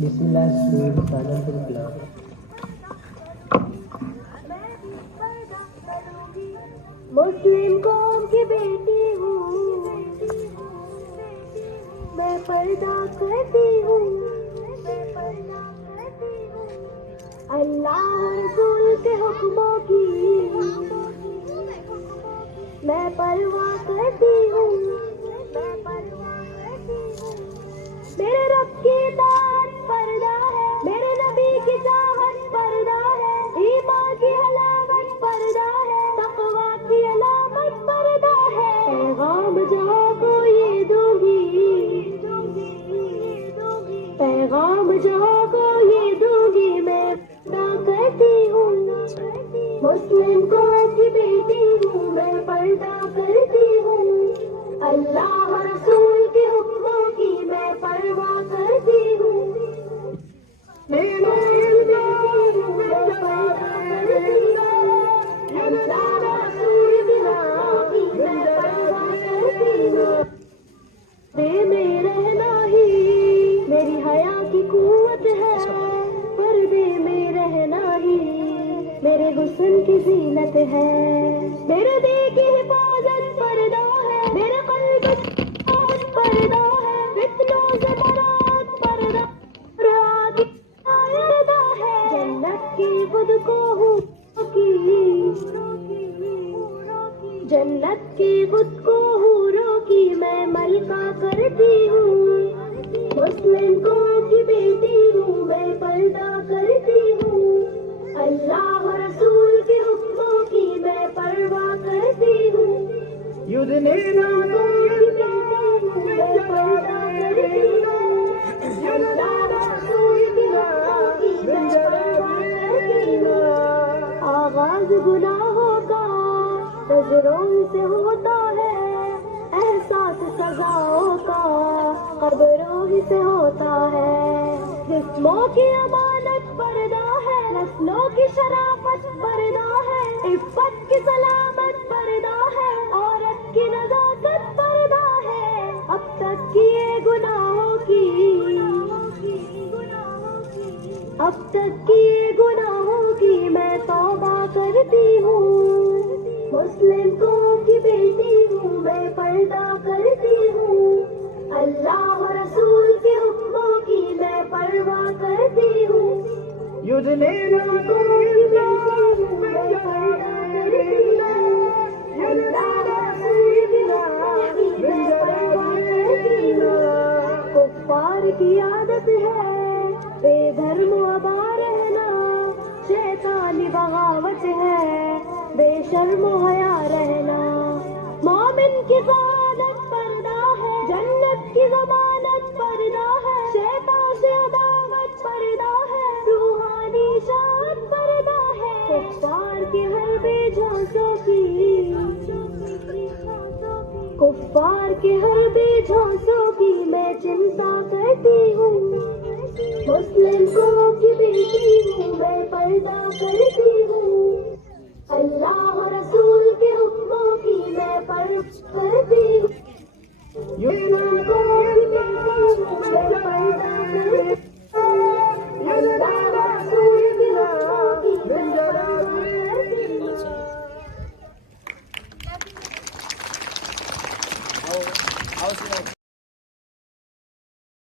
Bismillah Sweet Sajanpur Club. मुस्लिम कौम की बेटी हूँ, मैं पर्दा करती हूँ, अल्लाह रसूल के हुक्मों की मैं परवाह करती हूँ, मेरे रब की इताअत पर्दा है, मेरे नबी की चाहत पर्दा है, ईमान की हलावत पर्दा है, तक़वा की अलामत पर्दा है, पैगाम जहाँ को ये दूंगी, पैगाम जहाँ को ये दूंगी, मैं पर्दा करती हूँ, मुस्लिम कौम की बेटी हूँ, मैं पर्दा करती हूँ, अल्लाह रसूल के हुक्मों की मैं परवाह करती हूँ, मैं पर्दा करती हूँ, अल्लाह रसूल के हुक्मों की मैं परवाह करती हूँ, में रहना ही मेरी हया की कुव्वत है, पर्दे में रहना ही मेरे हुस्न की जीनत है, मेरे दिल की हिफाजत पर्दा है, मेरे क़ल्ब की हिफाजत पर्दा है, फितनों से बरात पर्दा, रात की पर्दा है, जन्नत की खुद को हूँ की, जन्नत की खुद को हूरों की मैं मलका करती हूँ, मुस्लिम कौम की बेटी हूँ, मैं पर्दा करती हूँ, अल्लाह रसूल के हुक्मों की मैं परवाह करती हूँ, मुस्लिम कौम की बेटी हूँ, मैं पर्दा करती हूँ, अल्लाह रसूल के हुक्मों की मैं परवाह करती हूँ, आगाज गुनाहों का नजरों से होता है, एहसास सजाओं का कब्रों ही से होता है, जिस्मों की अमानत पर्दा है, नस्लों की शराफत पर्दा है, इफ़्फ़त की सलामत पर्दा है, औरत की नज़ाकत पर्दा है, अब तक किए गुनाहों की, अब तक किए गुनाहों की मैं तौबा करती हूँ, मुस्लिम कौम की बेटी हूँ, मैं पर्दा करती हूँ, अल्लाह रसूल के हुक्मों की मैं परवाह करती हूँ, मुस्लिम कौम की बेटी हूँ, मैं पर्दा करती हूँ, अल्लाह रसूल के हुक्मों की मैं परवाह करती हूँ, कुफ्फार की आदत है बेधर्म अबा रहना, शैतानी बगावत है बेशर्म हया रहना, मोमिन की ज़मानत पर्दा है, जन्नत की ज़मानत पर्दा है, शैतान से अदावत पर्दा है, रूहानी शान पर्दा है, कुफ्फार के हर बेझांसों की, कुफ्फार के हर बेझांसों की मैं चिंता करती हूँ, मुस्लिम कौम की बेटी हूँ, मैं पर्दा करती हूँ, अल्लाह रसूल के हुक्मों की मैं परवाह करती हूँ, मुस्लिम कौम की बेटी हूँ, मैं पर्दा करती हूँ, अल्लाह रसूल के हुक्मों की मैं परवाह करती हूँ।